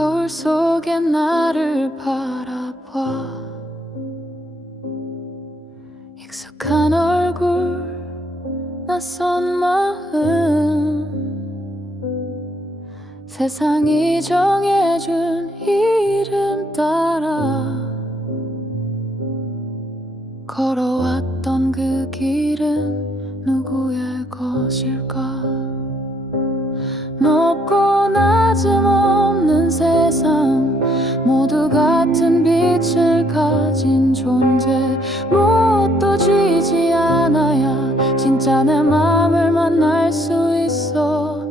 거울 속에 나를 바라봐. 익숙한 얼굴, 낯선 마음, 세상이 정해준 이름 따라 걸어왔던 그 길은 누구의 것일까? 높고 낮음 없는 세상, 모두 같은 빛을 가진 존재. 무엇도 쥐지 않아야 진짜 내 맘을 만날 수 있어.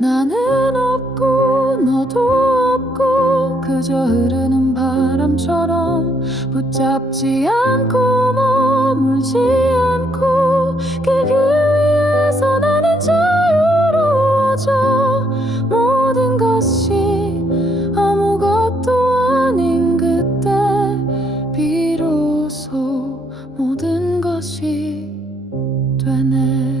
나는 없고 너도 없고 그저 흐르는 바람처럼 붙잡지 않고 머물지 않고 그 길 위에서 나는 자유로워져. 모든 것이 아무것도 아닌 그때 비로소 모든 것이 되네.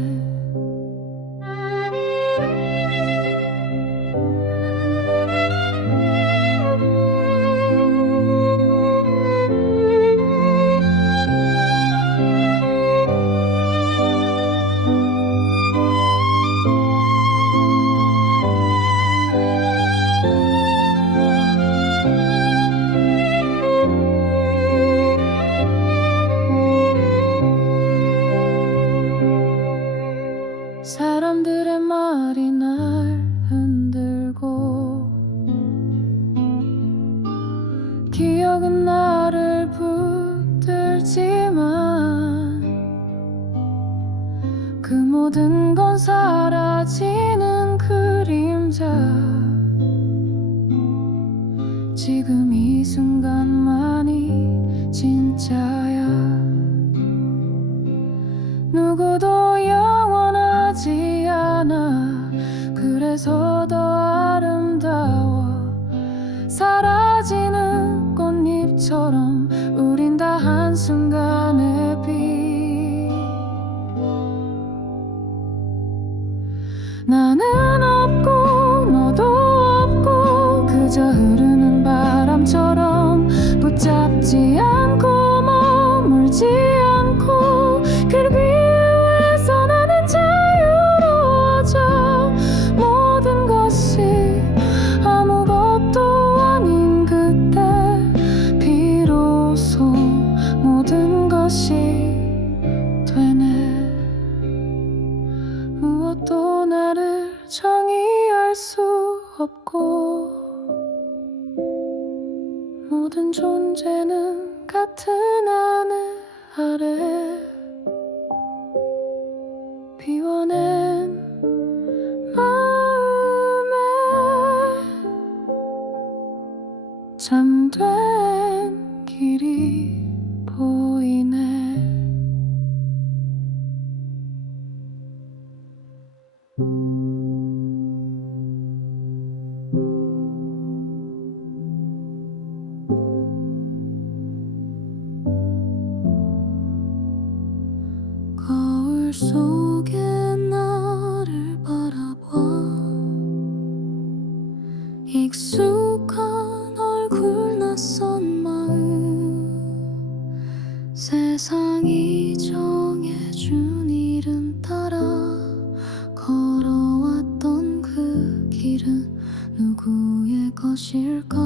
사람들의 말이 날 흔들고 기억은 나를 붙들지만 그 모든 건 사라지는 그림자. 지금 이 순간만이 진짜야. 누구도 영원하지 않아. 그래서 더 아름다워. 사라지는 꽃잎처럼 우린 다 한순간의 빛. 나는 없고 너도 없고 그저 흐르는 바람처럼 붙잡지 않고 머물지 않고 그 위에서 나는 자유로워져. 모든 것이 아무것도 아닌 그때 비로소 모든 것이 되네. 무엇도 나를 정의할 수 없고 모든 존재는 같은 하늘 아래 비워낸 마음에 잠든 길이 보이네. 거울 속에 나를 바라봐. 익숙한 얼굴, 낯선 마음, 세상이 정해준 이름 따라 걸어왔던 그 길은 누구의 것일까?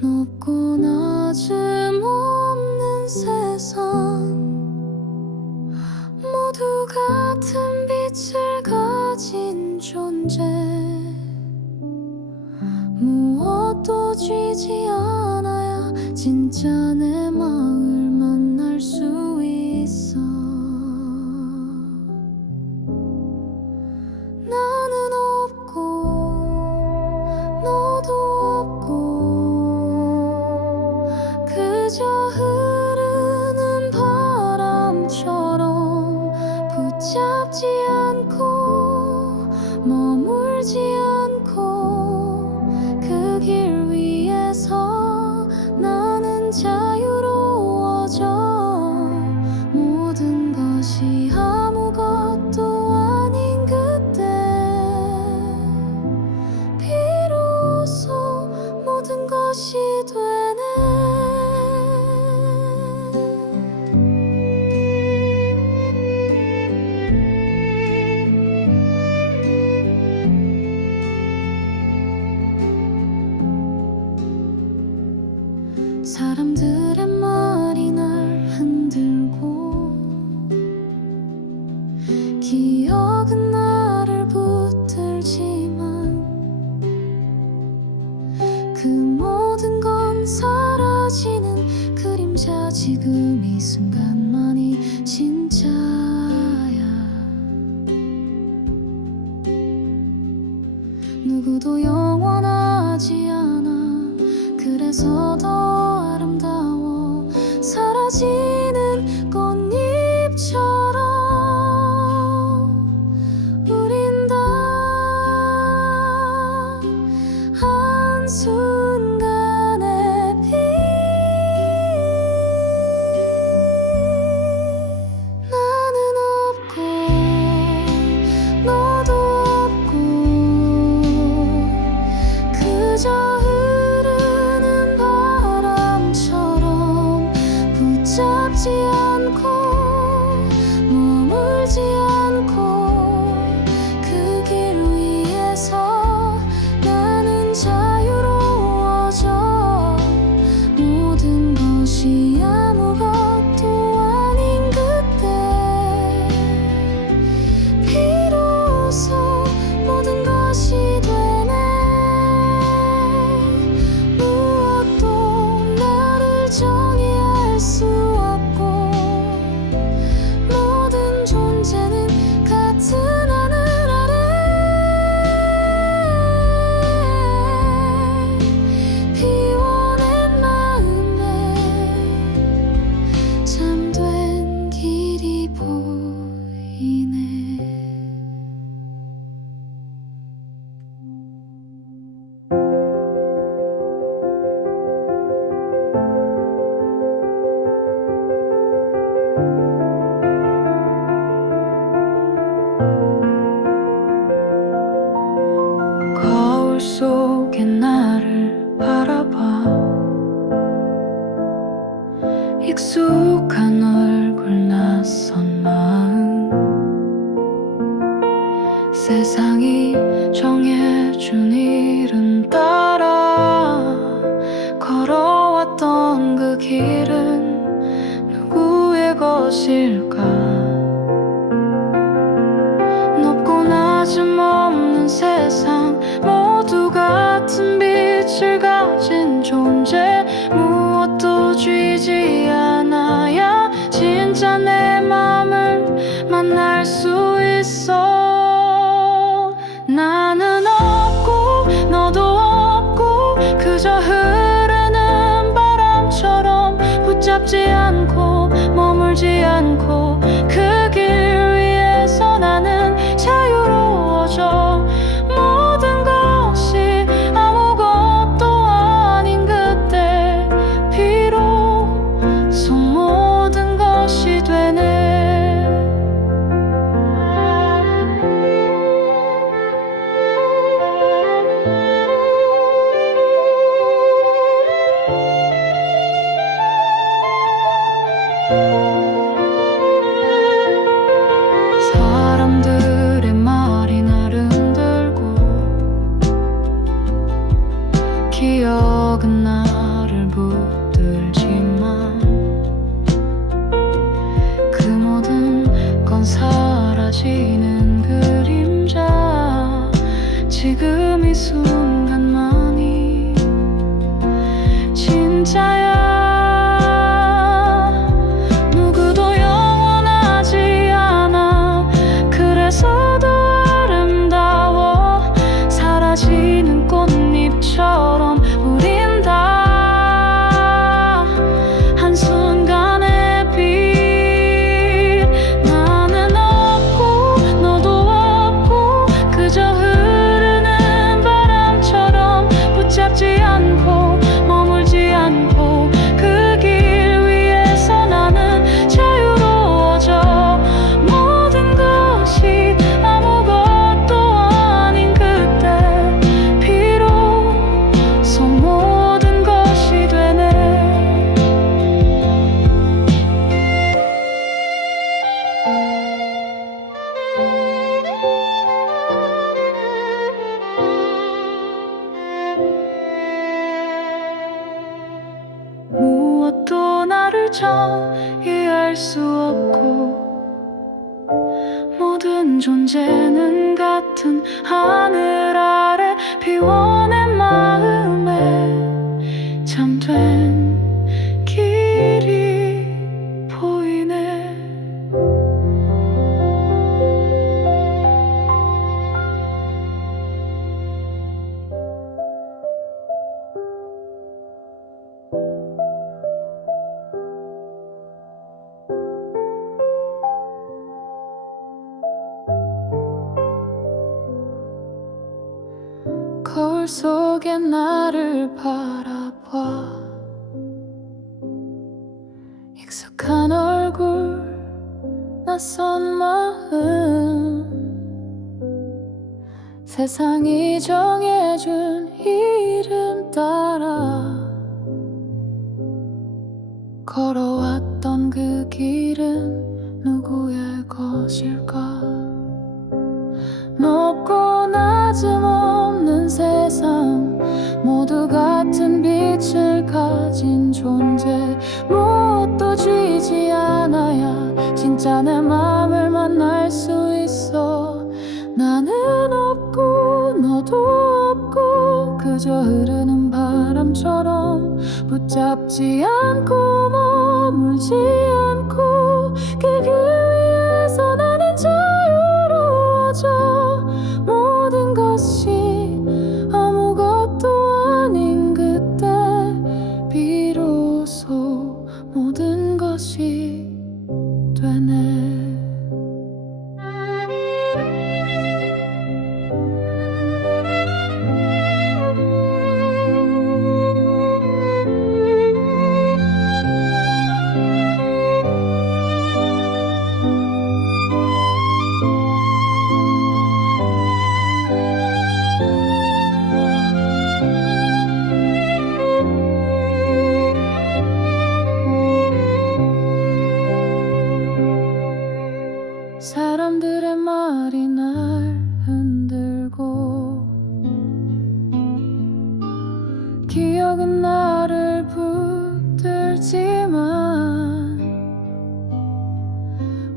높고 낮음 없는 세상, 모두 같은 빛을 가진 존재. 무엇도 쥐지 않아야 진짜 내 마음을 만날 수 있어. 나는 없고 너도 없고 그저 흐르는 바람처럼 붙잡지 않고 머물지 않고 그 길 위에서 나는 자유로워져. 사람들의 말이 날 흔들고 기억은 나를 붙들지만 그 모든 건 사라지는 그림자. 지금 이 순간만이 진짜야. 누구도 영원하지 않아. 그래서 더 아름다워. 사라지는 꽃잎처럼 우린 다 한순간의 빛. 나는 없고 너도 없고 그저 흐르는 바람처럼 붙잡지 않고 머물지 않고 그 길 위에서 나는 자유로워져. 모든 것이 아무것도 아닌 그때 비로소 모든 것이 되네. 무엇도 나를 정의할 수 없고 모든 존재는 같은 하늘 아래. 피워낸 마음에 잠든 길이 보이네. 거울 속에 나를 바라봐. 익숙한 얼굴 낯선 마음. 세상이 정해준 이름 따라 걸어왔던 그 길은 누구의 것일까. 높고 낮음 없는 세상 모두 같은 빛을 가진 존재. 무엇도 쥐지 않아야 진짜 내 맘을 만날 수 있어. 나는 없고 너도 없고 그저 흐르는 바람처럼 붙잡지 않고 머물지 않고 그 길 위에서 나는 자유로워져. 모든 것이 아무것도 아닌 그때 비로소 모든 것이 되네. 사람들의 말이 날 흔들고 기억은 나를 붙들지만 그 모든 건 사라지는 그림자. 지금 이 순간만이 진짜야. 누구도 영원하지 않아. 그래서 더 아름다워. 사라지는 꽃잎처럼 우린 다 정의할 수 없고 모든 존재는 같은 하늘 아래 비워낸 마음에 잠든 길이 보이네. 거울 속에 나를 바라봐 익숙한 얼굴 낯선 마음 세상이 정해준 이름 따라 걸어왔던 그 길은 누구의 것일까. 높고 낮음 없는 세상 모두 같은 빛을 가진 존재 무엇도 쥐지 않아야 진짜 내 맘을 만날 수 있어. 나는 없고 너도 없고 그저 흐르는 바람처럼 붙잡지 않고 머물지 않고 그 위에서 나는 자유로워져. 모든 것이 아무것도 아닌 그때 비로소 모든 것이 되네. 사람들의 말이 날 흔들고 기억은 나를 붙들지만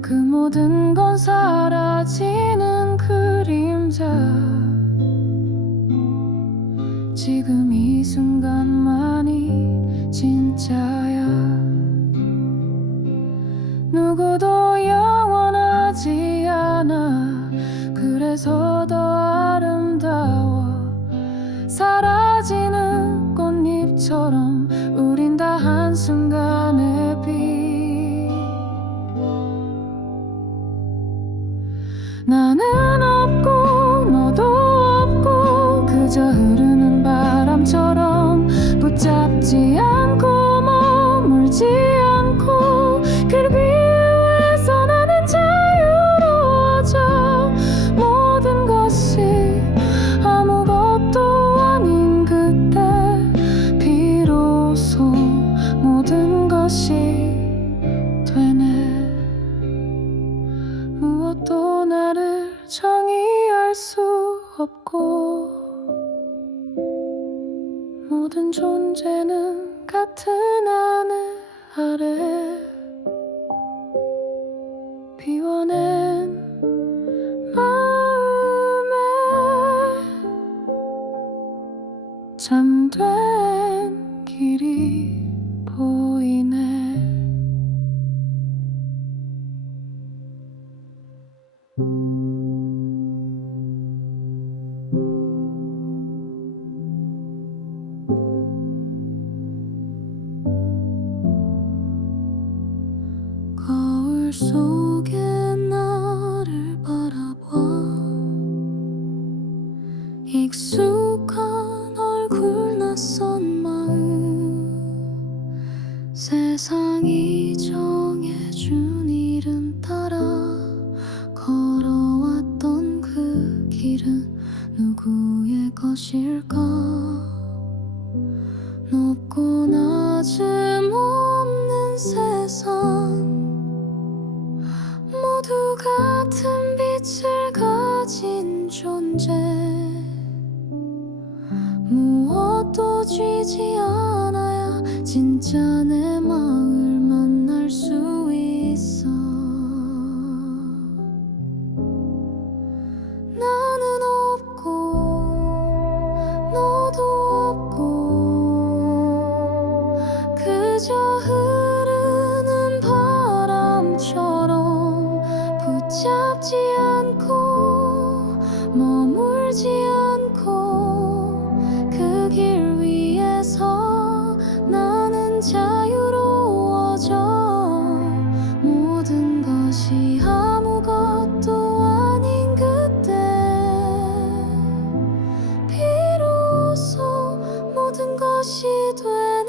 그 모든 건 사라지는 그림자. 지금 이 순간만이 진짜야. 누구도 영원하지 않아. 그래서 더 아름다워. 사라지는 꽃잎처럼 우린 다 한순간의 빛. 나는 없고 너도 없고 그저 흐르는 바람처럼 붙잡지 않고 머물지 않고 그 위에서 나는 자유로워져. 모든 것이 아무것도 아닌 그때 비로소 모든 것이 되네. 무엇도 나를 정의할 수 없고 모든 존재는 같은 하늘 아래 비워낸 마음에 잠든 길이 보이네. 거울 속에 나를 바라봐 익숙한 얼굴 낯선 마음 세상이 정해준 이름 따라 걸어왔던 그 길은 누구의 것일까. 높고 낮음 없는 세상 모두 같은 빛을 가진 존재 무엇도 쥐지 않아야 진짜 내 마음을 만나 만날 수 있어. 나는 없고 너도 없고 그저 흐르는 바람처럼 붙잡지 않고 머물지 않고 그 길 위에서 나는 자유로워져. 모든 것이 아무것도 아닌 그때 비로소 모든 것이 되네.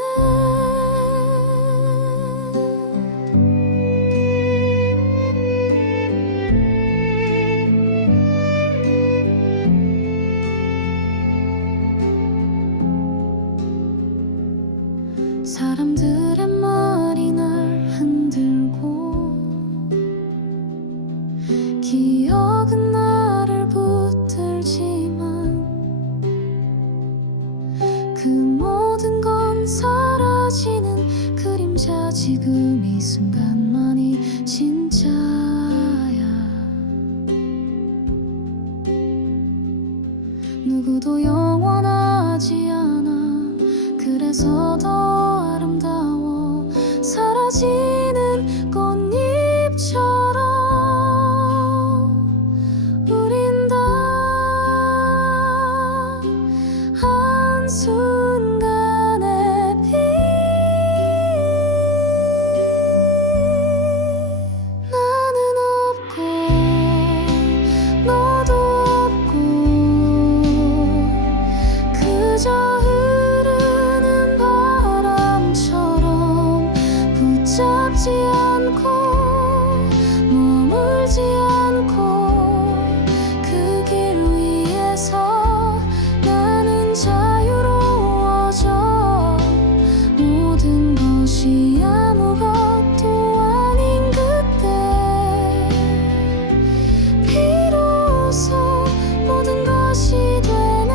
사람들의 말이 날 흔들고 기억은 나를 붙들지만 그 모든 건 사라지는 그림자. 지금 이 순간만이 진짜야. 누구도 영원하지 않아. 그래서 더 아름다워. 사라지는 꽃잎처럼 우린 다 한순간의 빛. 나는 없고 너도 없고 그저 흐르는 바람처럼 붙잡지 않고 머물지 않고 그 길 위에서 나는 자유로워져. 모든 것이 아무것도 아닌 그때 비로소 모든 것이 되네.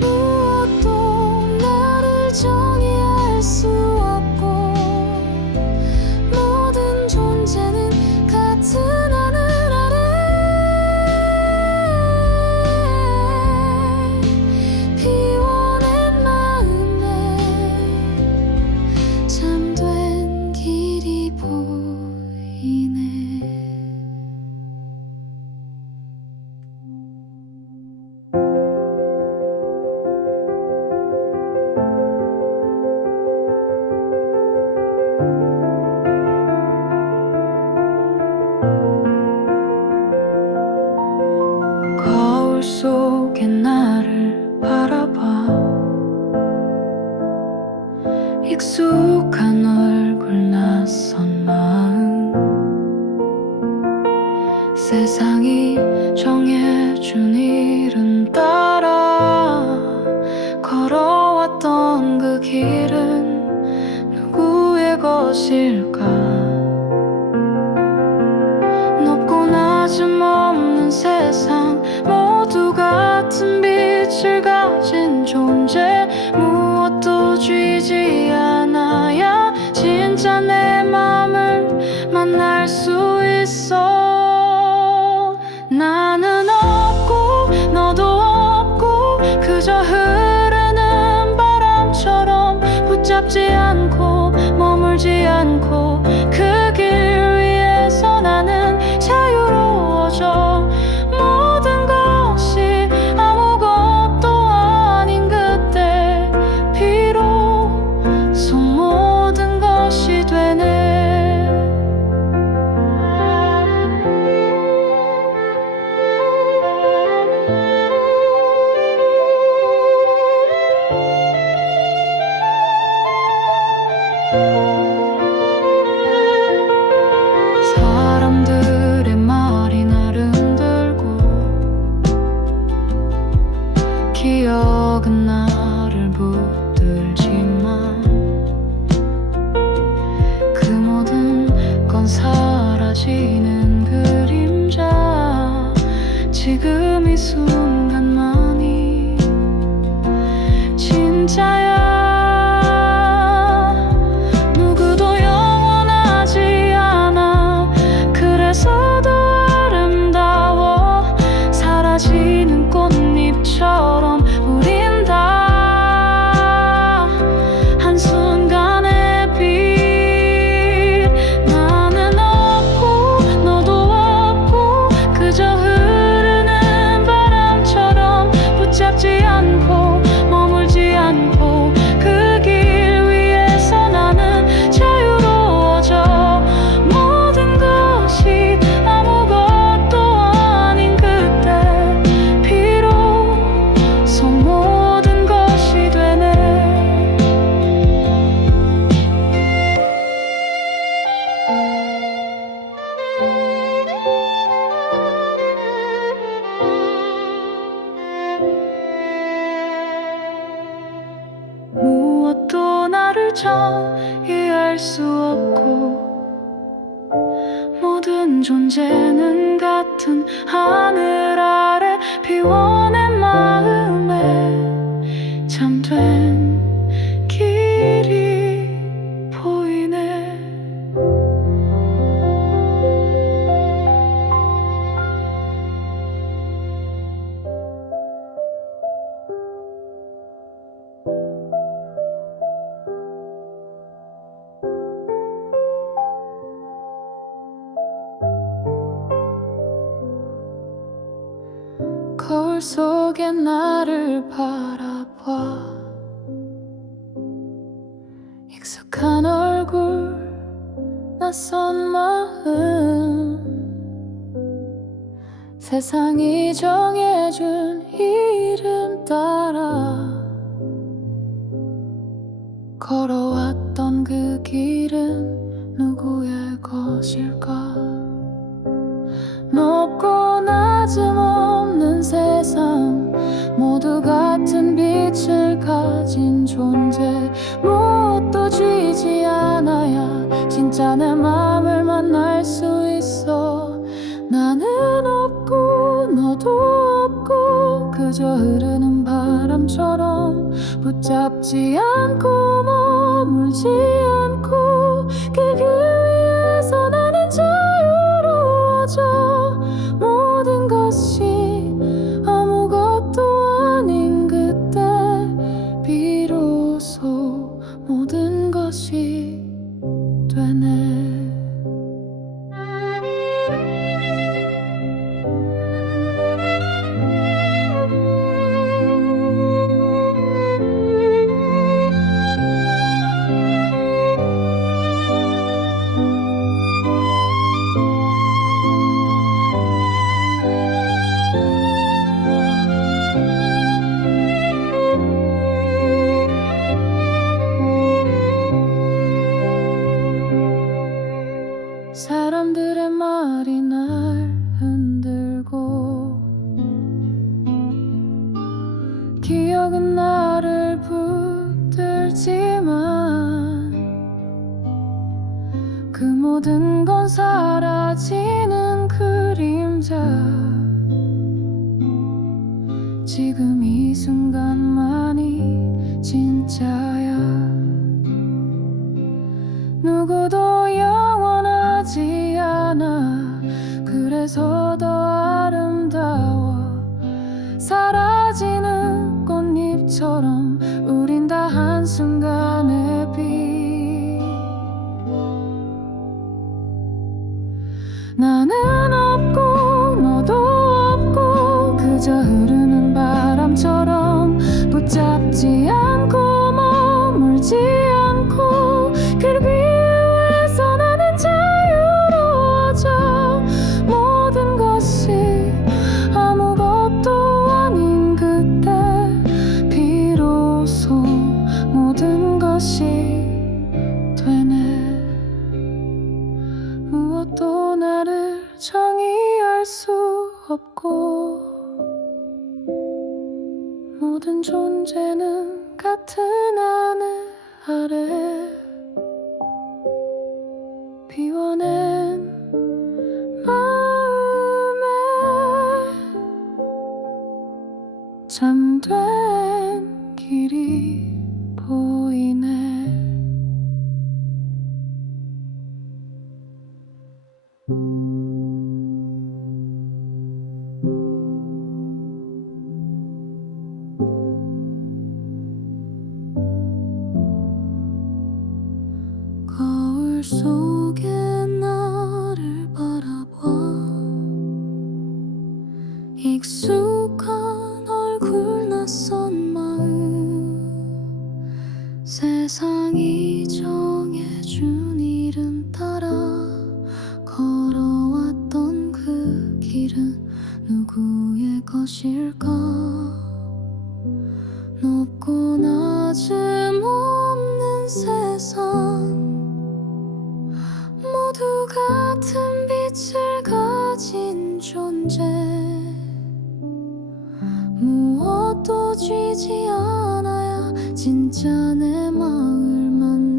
무엇도 나를 정의할 수 없고 모든 존재는 같은 하늘 아래 피워낸 마음에 잠든 길이 보이네. 거울 속에 나를 바라봐. 익숙한 얼굴 낯선 마음. 세상이 정해준 이름 따라 걸어왔던 그 길은 누구의 것일까. 높고 낮음 없는 세상 모두 같은 빛을 가진 존재. 무엇도 쥐지 않아야 진짜 내 맘을 만날 수 있어. 나는 없고 너도 없고 그저 흐르는 바람처럼 붙잡지 않고 머물지 않고 그 길 위에서 나는 자유로워져. 모든 것이 아무것도 아닌 그때 비로소 모든 것이 되네. 사람들의 말이 나를 흔들고 기억은 나를 붙들지만 그 모든 건 사라지는 그림자. 지금 이 순간만이 진짜야. 정의할 수 없고 모든 존재는 같은 하늘 아래 비워낸 마음에 잠든 길이 보이네. 거울 속에 나를 바라봐. 익숙한 얼굴, 낯선 마음, 세상이 정해준 이름 따라 걸어왔던 그 길은 누구의 것일까? 높고 낮음 없는 세상, 모두 같은 빛을 가진 존재. 무엇도 쥐지 않아야 진짜 내 맘을 만날 수 있어. 나는 없고 너도 없고 그저 흐르는 바람처럼 붙잡지 않고 머물지 않고 그 위에서 나는 자유로워져. 모든 것이 아무것도 아닌 그때 비로소 모든 것이 되네. 사람들의 말이 날 흔들고 기억은 나를 붙들지만 그 모든 건 사라지는 그림자. 지금 이 순간만이 진짜야. 누구도 영원하지 않아. 그래서 더 아름다워. 사라지는 꽃잎처럼 우린 다 한순간의 빛. 나는 없고 너도 없고 그저 흐르는 바람처럼 붙잡지 않고 머물지 않고 그 위에서 나는 자유로워져. 모든 것이 아무것도 아닌 그때 비로소 모든 것이 되네. 무엇도 나를 정의할 수 없고 모든 존재는 같은 하늘 아래 비워낸 마음에 잠든 길이 보이네. 거울 속에 나를 바라봐. 익숙한 얼굴 낯선 마음, 세상이 정해준 이름 따라 걸어왔던 그 길은 누구의 것일까? 높고 낮음 없는 세상, 모두 같은 빛을 가진 존재. 무엇도 쥐지 않아야 진짜 내 마음을 만나.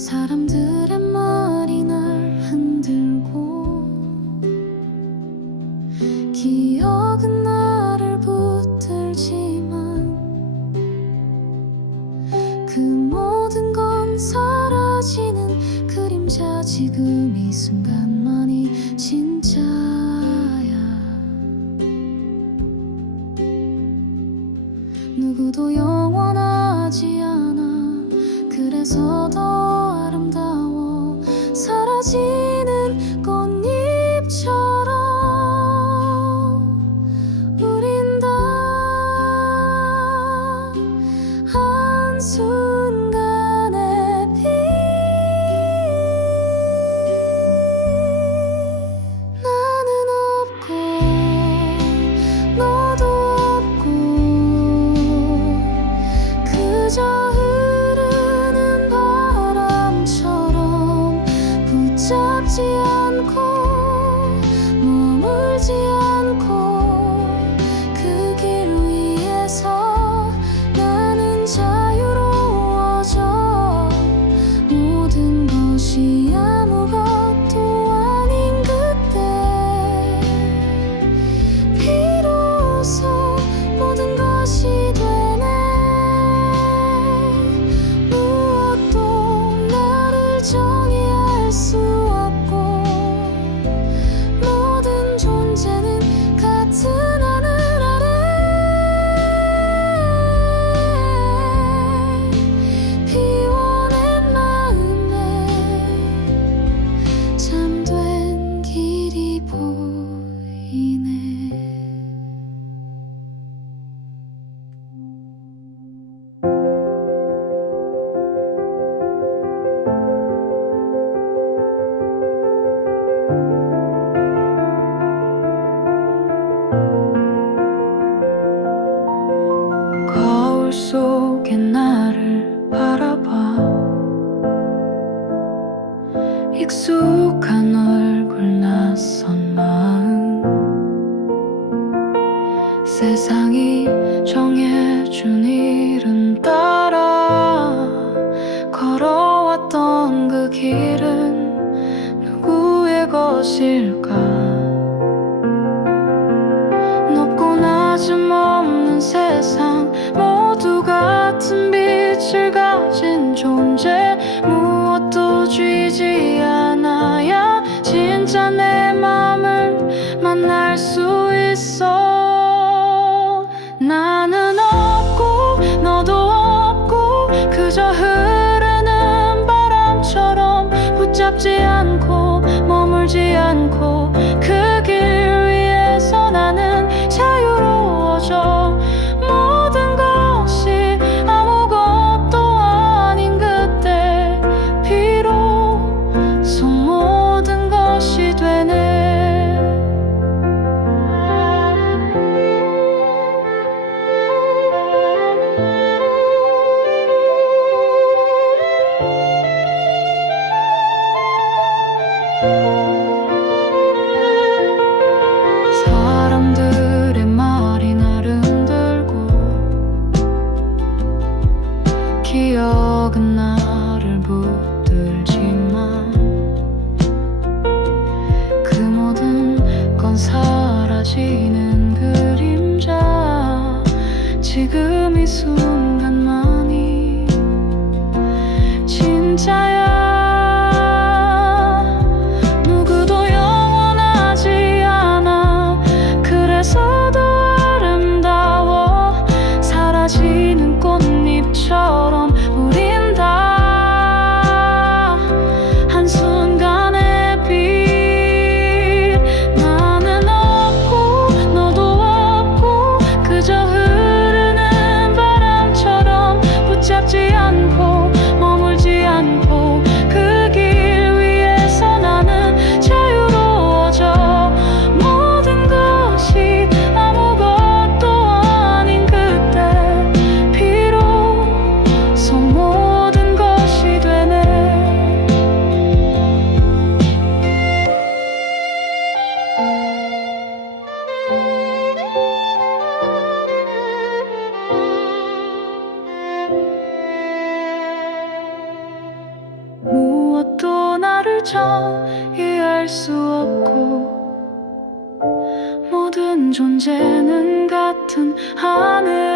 사람들의 말이 날 흔들고 기억은 나를 붙들지만 그 모든 건 사라지는 그림자. 지금 이 순간만이 진짜야. 누구도 영원하지 않아. 그래서 더 아름다워. 사라지는 꽃잎처럼 우린 다 한순간의 빛. 나는 없고 너도 없고 그저 흐르는 바람처럼 붙잡지 않고 머물지 않고 그 길 위에서 나는 자유로워져. 모든 것이 아무것도 아닌 그때 비로소 모든 것이 되네. 무엇도 나를 정의할 수 없고 모든 존재는 같은 하늘 아래 피워낸 마음에 잠든 길이 보이네. 거울 속에 나를 바라봐. 익숙한 얼굴 낯선 마음. 세상이 정해준 이름 따라 걸어왔던 그 길은 누구의 것일까? 높고 낮음 없는 세상 모두 같은 빛을 가진 존재. 무엇도 쥐지 않아야 진짜 내 맘을 만날 수 있어. 나는 없고 너도 없고 그저 흐르는 바람처럼 붙잡지 않고 머물지 않고 그 길 위에서 나는 자유로워져. 모든 것이 아무것도 아닌 그때 비로소 모든 것이 되네. 사람들의 말이 나를 흔들고 기억은 나를 붙들지만 그 모든 건 사라지는 그림자. 지금 이 순간만이 진짜야. 누구도 영원하지 않아. 그래서 더 아름다워. 사라지는 꽃잎처럼 우린 다 한순간의 빛. 나는 없고 너도 없고 그저 흐르는 바람처럼 붙잡지 않고 머물지 않고 도저히 알 수 없고 모든 존재는 같은 하늘